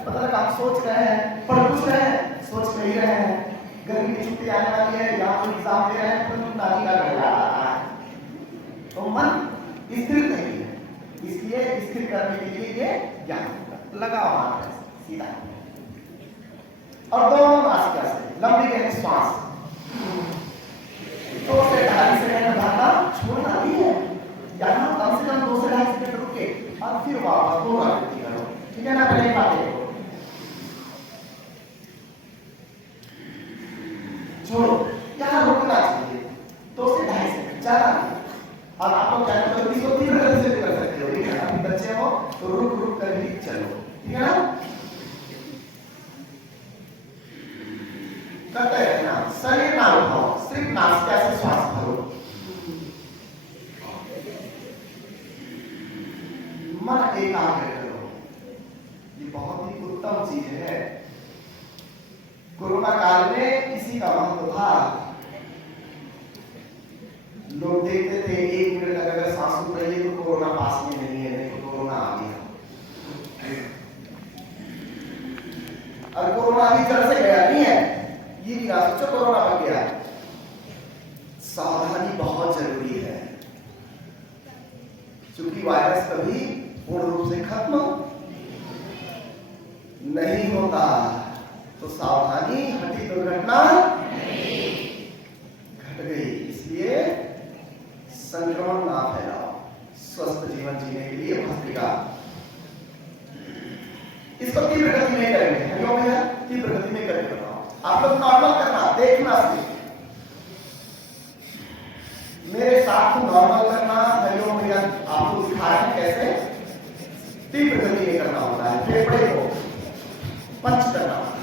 मतलब आप सोच रहे हैं, पढ़ कुछ रहे हैं, सोच नहीं रहे हैं, गर्मी की छुट्टी आने वाली है या कोई एग्जाम दे रहे हैं, तो नानी का घर आ रहा है, तो मन स्थिर नहीं है। इसलिए स्थिर करने के लिए ये ज्ञान लगाओ हाथ सीधा और दोनों नासिका से लंबी गहरी श्वास 2 से 2.5 सेकंड धारणा छोड़ना भी है, यहाँ कम से कम 2 से 2.5 सेकंड रुके और फिर वापस दोहरावृत्ति करो, ठीक है ना। पहले बात देखो, छोड़ो, यहाँ रुकना चाहिए 2 से 2.5 सेकंड, ज्यादा नहीं। और आप लोग क्या करते हो, इसको 3 गति से भी कर सकते हो, ठीक है। अभी बच्चे हो तो रुक रुक कर भी चलो, ठीक है ना। करते रहना, शरीर ना उठाओ, सिर्फ नासिका से श्वास भरो, मन एकाग्र करो। ये बहुत ही उत्तम चीज है। कोरोना काल में इसी का महत्व था। लोग देखते थे 1 मिनट तक अगर सांस रुक रही है तो कोरोना पास में नहीं है, नहीं तो कोरोना आ गया। और कोरोना अभी जड़ से गया नहीं है, ये भी ना सोचो कोरोना बन गया। सावधानी बहुत जरूरी है, क्योंकि वायरस कभी पूर्ण रूप से खत्म नहीं होता। तो सावधानी, हटी दुर्घटना घट गई। इसलिए संक्रमण ना फैलाओ, स्वस्थ जीवन जीने के लिए भस्त्रिका। इसको तीव्र गति में करेंगे, हरिओम भैया, तीव्र गति में करके बताओ। आप लोग नॉर्मल करना, देखना सिर्फ, मेरे साथ नॉर्मल करना। हरिओम भैया आपको सिखाएं कैसे तीव्र गति में करना होता है, फेफड़े को पंच करना होता है।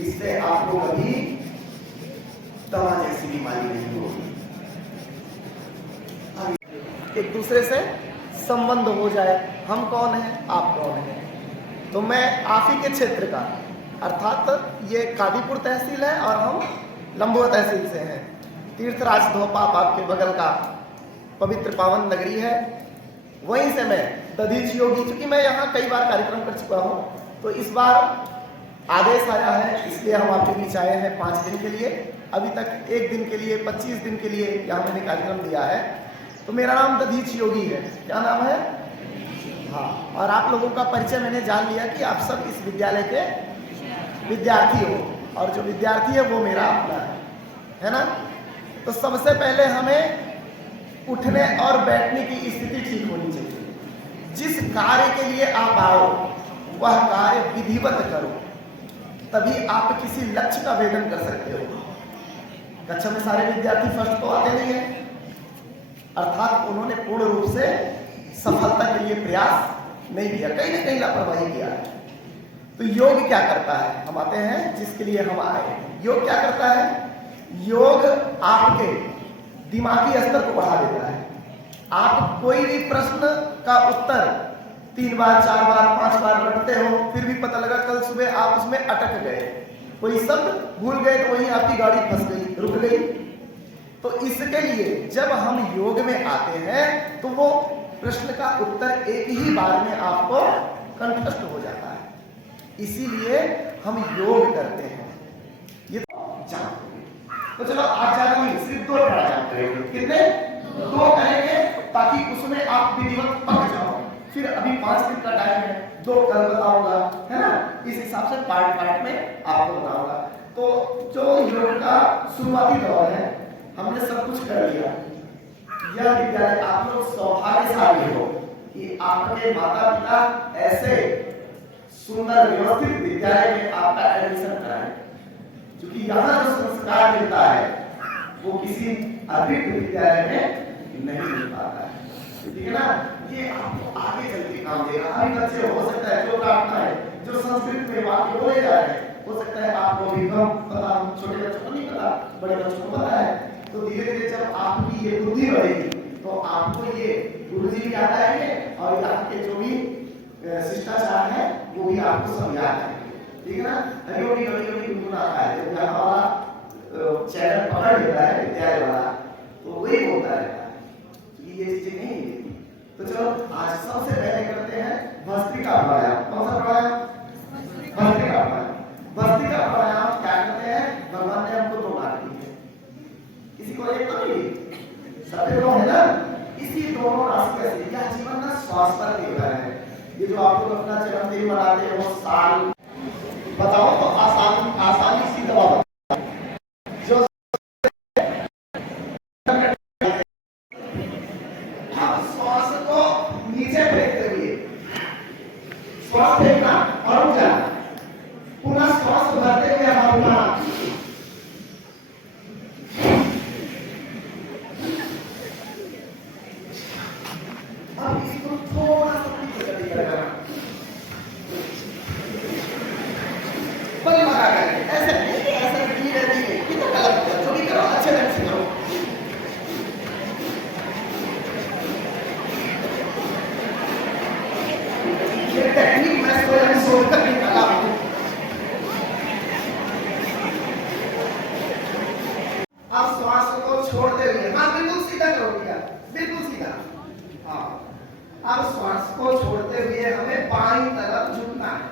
इससे आपको कभी दमा जैसी बीमारी नहीं होगी, एक दूसरे से संबंध हो जाए। हम कौन हैं, आप कौन हैं। तो मैं आप ही के क्षेत्र का, अर्थात ये कादीपुर तहसील है और हम लंबुआ तहसील से हैं। तीर्थराज धोपाप आपके बगल का पवित्र पावन नगरी है, वहीं से मैं दधीच योगी, चूंकि मैं यहाँ कई बार कार्यक्रम कर चुका हूँ, तो इस बार आदेश आया है, इसलिए हम आपके बीच आए हैं 5 दिन के लिए। अभी तक 1 दिन के लिए, 25 दिन के लिए यहाँ मैंने कार्यक्रम दिया है। तो मेरा नाम दधीच योगी है। क्या नाम है? हाँ। और आप लोगों का परिचय मैंने जान लिया कि आप सब इस विद्यालय के विद्यार्थी हो, और जो विद्यार्थी है वो मेरा अपना है ना। तो सबसे पहले हमें उठने और बैठने की स्थिति ठीक होनी चाहिए। जिस कार्य के लिए आप आओ वह कार्य विधिवत करो, तभी आप किसी लक्ष्य का वेदन कर सकते हो। कक्षा में सारे विद्यार्थी फर्स्ट तो आते नहीं है, अर्थात उन्होंने पूर्ण रूप से सफलता के लिए प्रयास नहीं किया, कहीं ना कहीं लापरवाही किया है। तो योग क्या करता है, हम आते हैं जिसके लिए हम आए। योग क्या करता है? योग आपके दिमागी स्तर को बढ़ा देता है। आप कोई भी प्रश्न का उत्तर 3 बार, 4 बार, 5 बार रटते हो, फिर भी पता लगा कल सुबह आप उसमें अटक गए, कोई शब्द भूल गए, तो वहीं आपकी गाड़ी फंस गई, रुक गई। तो इसके लिए जब हम योग में आते हैं तो वो प्रश्न का उत्तर एक ही बार में आपको कंठस्थ हो जाता है। इसीलिए हम योग करते हैं। ये तो चलो आज ज्यादा नहीं, सिर्फ 2 प्राणायाम करेंगे। कितने? 2 करेंगे, ताकि उसमें आप विधिवत पक जाओ। फिर अभी 5 दिन का टाइम है, 2 कल बताऊंगा, है ना। इस हिसाब से पार्ट पार्ट में आपको बताऊंगा। तो जो योग का शुरुआती दौर है, हमने सब कुछ कर लिया। यह विद्यालय, आप लोग सौभाग्यशाली हो कि आपके माता पिता ऐसे सुंदर व्यवस्थित विद्यालय में आपका एडमिशन कराए, क्योंकि यहाँ जो संस्कार मिलता है वो किसी अतिरिक्त विद्यालय में नहीं मिल पाता है, ठीक है ना। ये आपको आगे चल के काम देगा। अभी बच्चे हो सकता है जो काटना है, जो संस्कृत में वाक्य बोले जा रहे हैं, हो सकता है आपको भी कम पता, छोटे बच्चों को नहीं पता, बड़े बच्चों को पता है। तो धीरे धीरे जब आपकी ये बुद्धि बढ़ेगी तो आपको ये गुरुजी भी याद आएंगे, और यहाँ के जो भी शिष्टाचार है वो भी आपको सब याद आएंगे, ठीक है ना। हरिओम कभी गुनगुनाता है, जब यहाँ वाला चैनल पकड़ लेता है विद्यालय वाला, तो वही बोलता रहता है, क्योंकि ये चीजें नहीं मिलती। तो चलो आज सबसे पहले करते हैं भस्त्रिका प्राणायाम। कौन सा प्राणायाम? जन्मदिन मनाते हो साल बताओ तो आसानी सी दवा बताओ जो अब श्वास को नीचे फेंकते हुए श्वास फेंकना और रुक जाना, पुनः श्वास भरते हुए हवा उठाना। अब इसको थोड़ा सा पीछे करना, बड़ी मजा करें, ऐसे नहीं ऐसे धीरे धीरे, कितना गलत है, जो भी करो अच्छे ढंग से करो। ये टेक्निक मैं स्वयं सोचकर निकाला हूँ। अब श्वास को छोड़ते हुए, हाँ बिल्कुल सीधा करो भैया, बिल्कुल सीधा। हाँ, अब श्वास को छोड़ते हुए हमें बाईं तरफ झुकना है।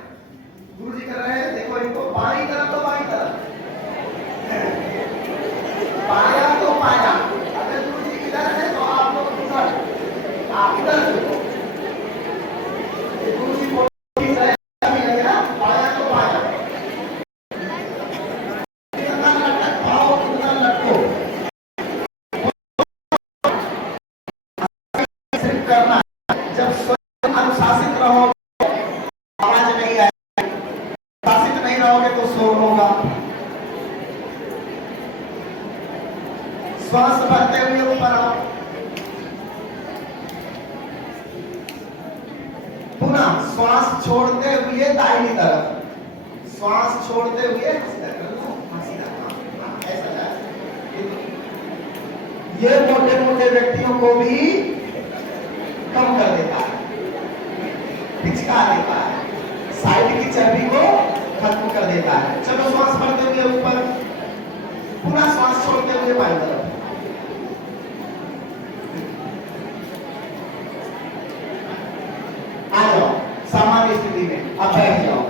गुरु जी कर रहे हैं, देखो इनको बाईं तरफ तो बाईं तरफ, पाया तो पाया। अगर गुरु जी इधर है तो आप लोग इधर, आप इधर झुको। गुरु जी को लगेगा पाया तो पाया, इतना लटक पाओ इतना लटको करना। जब स्वयं अनुशासित रहो आवाज नहीं आएगी, शासित नहीं रहोगे तो शोर होगा। श्वास भरते हुए ऊपर आओ, पुनः श्वास छोड़ते हुए दाहिनी तरफ, श्वास छोड़ते हुए ऐसा। ये मोटे मोटे व्यक्तियों को भी कम कर देता है, पिचका देता है, साइड की चर्बी को खत्म कर देता है। चलो श्वास भरते हुए ऊपर, पुनः श्वास छोड़ते हुए बाईं तरफ। आ जाओ सामान्य स्थिति में, अब बैठ जाओ।